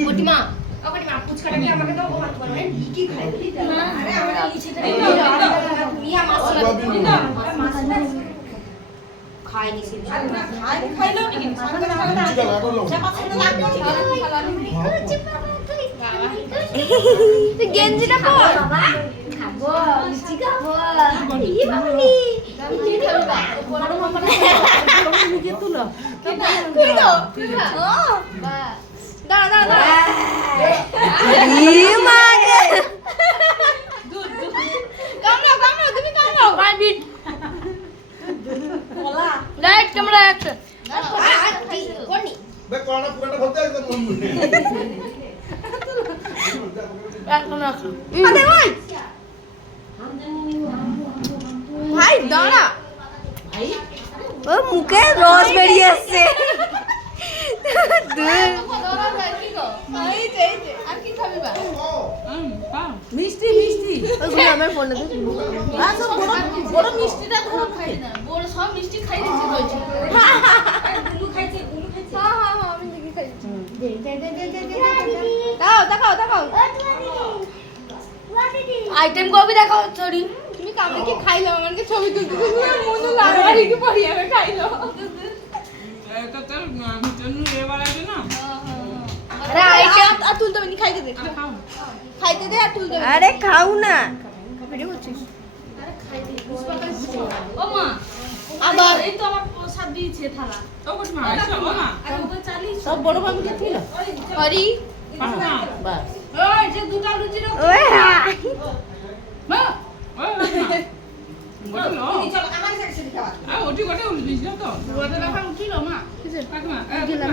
কটিমা কটিমা পুচকাটা কি আমাকে দাও ও মা তোমার মানে লিকি খাই বলি আরে আমরা লিচিটা মিয়া মাছ খাইনি সে খাইলো নাকি তুই গেঞ্জিটা পর খাবো লিচি খাবো এই বাবুনি লিচি খাবো বড় মামা নিজে তুলো কই দাও ও বাস দাঁড়া দাঁড়া দাঁড়া ই মাগে কামড়া তুমি কামড়াও বাই বিট বলা রাইট ক্যামেরা অ্যাকশন কোনি বে কোনা পুরাটা বলতে একদম মন মুনে একদম রাখো আরে ভাই ভাই দাঁড়া ভাই ও মুখে রস বেরিয়ে আসছে মিষ্টি মিষ্টি ওগুলো আমার ফোনে দে বড় মিষ্টিটা ধরো খাই না বড় সব মিষ্টি খাই দিয়েছি কইছি গুলু খাইছে হ্যাঁ আমি দেখি খাইছি দাও আইটেম কবি দেখাও সরি তুমি কামে কি খাইলো আমাকে ছবি তুলতে মনে লাড়াড়ি কি পড়ি আমি খাইলো এটা তো জন্য এবার আছে না আরে আইটেম আর তুলতে আমি খাইতে দে খাইতে দে আর তুলতে আরে খাও না ভিডিও করছিস আরে খাইতে ও মা আবার এই তো আমার প্রসাদ দিয়েছে থালা ও কোন মা আইছো ও মা আরে ওকে চালিস সব বড় বাবুকে ছিল হরি বাস ওই যে দুটা লুচি রাখো ওই মা ওই বলো চল আমার সাথে সাথে খাওয়া ওটি কোটে উঠে দিছ তো ওটা রাখা উঠিলো মা কাকিমা গেলাম